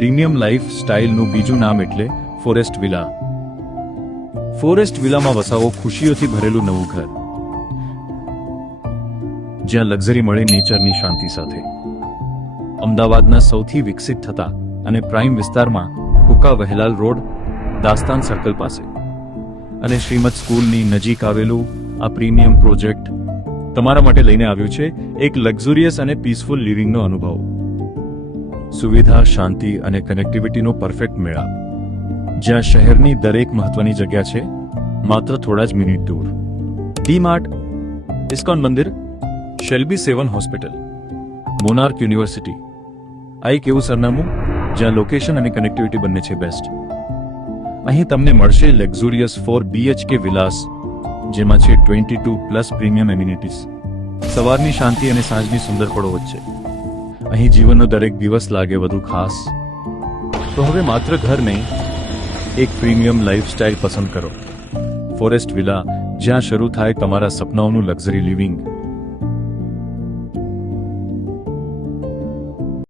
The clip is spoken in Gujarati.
પ્રીમિયમ લાઈફ સ્ટાઇલનું બીજું નામ એટલે ફોરેસ્ટ વિલા. ફોરેસ્ટ વિલામાં વસાવો ખુશીઓથી ભરેલું નવું ઘર, જ્યાં લક્ઝરી મળે નેચરની શાંતિ સાથે. અમદાવાદના સૌથી વિકસિત થતા અને પ્રાઇમ વિસ્તારમાં કુકા વહેલાલ રોડ, દાસ્તાન સર્કલ પાસે અને શ્રીમદ સ્કૂલની નજીક આવેલું આ પ્રીમિયમ પ્રોજેક્ટ તમારા માટે લઈને આવ્યું છે એક લક્ઝુરિયસ અને પીસફુલ લિવિંગનો અનુભવ. સુવિધા, શાંતિ અને કનેક્ટિવિટીનો પરફેક્ટ મેળાપ, જ્યાં શહેરની દરેક મહત્વની જગ્યા છે માત્ર થોડા જ મિનિટ દૂર. ડી-માર્ટ, ઇસ્કોન મંદિર, શેલ્બી 7 હોસ્પિટલ, મોનાર્ક યુનિવર્સિટી. આ એક એવું સરનામું જ્યાં લોકેશન અને કનેક્ટિવિટી બંને છે બેસ્ટ. અહીં તમને મળશે લક્ઝુરિયસ 4 BHK વિલાસ, જેમાં છે 22+ પ્રીમિયમ એમિનિટીઝ. સવારની શાંતિ અને સાંજની સુંદર પળો વચ્ચે અહીં જીવનનો દરેક દિવસ લાગે વધુ ખાસ. તો હવે માત્ર ઘર નહીં, એક પ્રીમિયમ લાઈફસ્ટાઇલ પસંદ કરો. ફોરેસ્ટ વિલા, જ્યાં શરૂ થાય તમારા સપનાઓનું લક્ઝરી લિવિંગ.